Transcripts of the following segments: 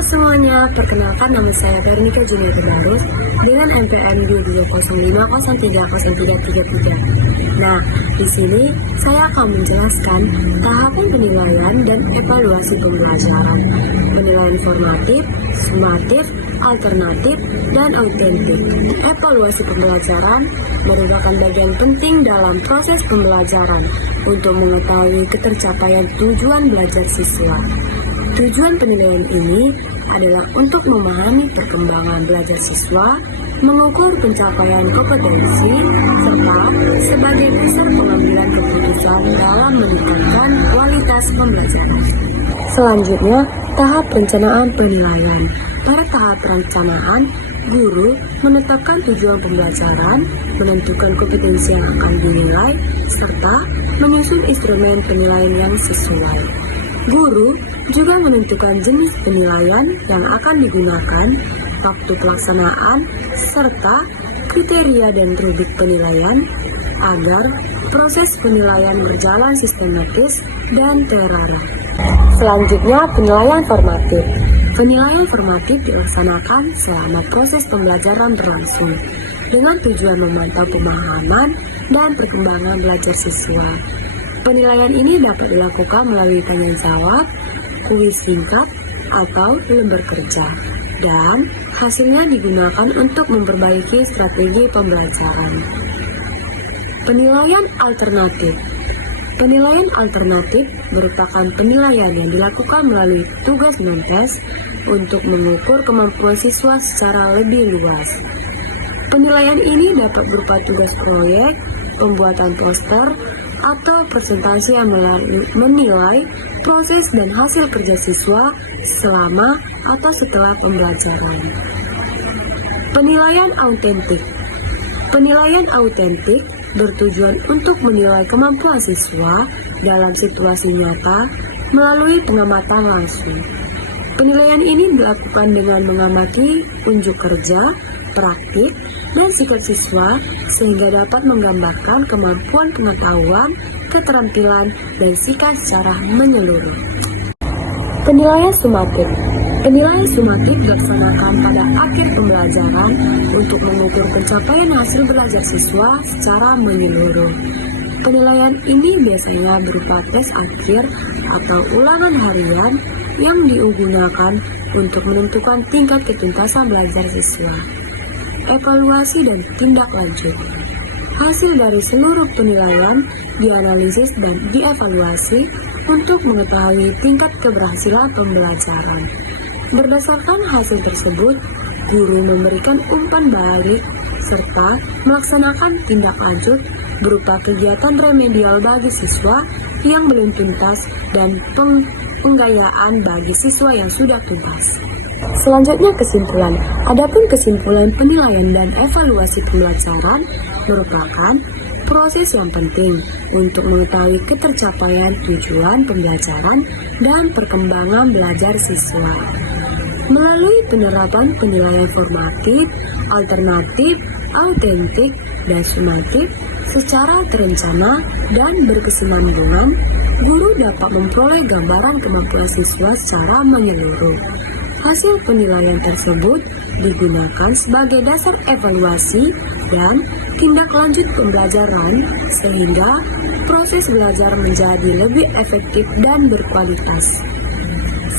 Halo semuanya, perkenalkan nama saya Bernika Junior Barus dengan NPM 23050303333. Nah, di sini saya akan menjelaskan tahapan penilaian dan evaluasi pembelajaran. Penilaian formatif, sumatif, alternatif, dan autentik. Evaluasi pembelajaran merupakan bagian penting dalam proses pembelajaran untuk mengetahui ketercapaian tujuan belajar siswa. Tujuan penilaian ini adalah untuk memahami perkembangan belajar siswa, mengukur pencapaian kompetensi, serta sebagai dasar pengambilan keputusan dalam meningkatkan kualitas pembelajaran. Selanjutnya, tahap perencanaan penilaian. Pada tahap perencanaan, guru menetapkan tujuan pembelajaran, menentukan kompetensi yang akan dinilai, serta menyusun instrumen penilaian yang sesuai. Guru juga menentukan jenis penilaian yang akan digunakan, waktu pelaksanaan, serta kriteria dan rubrik penilaian agar proses penilaian berjalan sistematis dan terarah. Selanjutnya, penilaian formatif. Penilaian formatif dilaksanakan selama proses pembelajaran berlangsung dengan tujuan memantau pemahaman dan perkembangan belajar siswa. Penilaian ini dapat dilakukan melalui tanya jawab, kuis singkat, atau lembar kerja, dan hasilnya digunakan untuk memperbaiki strategi pembelajaran. Penilaian alternatif. Penilaian alternatif merupakan penilaian yang dilakukan melalui tugas non-tes untuk mengukur kemampuan siswa secara lebih luas. Penilaian ini dapat berupa tugas proyek, pembuatan poster, atau presentasi yang menilai proses dan hasil kerja siswa selama atau setelah pembelajaran. Penilaian autentik. Penilaian autentik bertujuan untuk menilai kemampuan siswa dalam situasi nyata melalui pengamatan langsung. Penilaian ini dilakukan dengan mengamati unjuk kerja, praktik, dan sikap siswa sehingga dapat menggambarkan kemampuan pengetahuan, keterampilan, dan sikap secara menyeluruh. Penilaian sumatif. Penilaian sumatif dilaksanakan pada akhir pembelajaran untuk mengukur pencapaian hasil belajar siswa secara menyeluruh. Penilaian ini biasanya berupa tes akhir atau ulangan harian yang digunakan untuk menentukan tingkat ketuntasan belajar siswa. Evaluasi dan tindak lanjut. Hasil dari seluruh penilaian dianalisis dan dievaluasi untuk mengetahui tingkat keberhasilan pembelajaran. Berdasarkan hasil tersebut, guru memberikan umpan balik serta melaksanakan tindak lanjut berupa kegiatan remedial bagi siswa yang belum tuntas dan penggayaan bagi siswa yang sudah tuntas. Selanjutnya kesimpulan. Adapun kesimpulan penilaian dan evaluasi pembelajaran merupakan proses yang penting untuk mengetahui ketercapaian tujuan pembelajaran dan perkembangan belajar siswa. Melalui penerapan penilaian formatif, alternatif, autentik, dan sumatif secara terencana dan berkesinambungan, guru dapat memperoleh gambaran kemampuan siswa secara menyeluruh. Hasil penilaian tersebut digunakan sebagai dasar evaluasi dan tindak lanjut pembelajaran sehingga proses belajar menjadi lebih efektif dan berkualitas.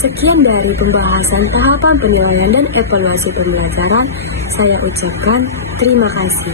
Sekian dari pembahasan tahapan penilaian dan evaluasi pembelajaran. Saya ucapkan terima kasih.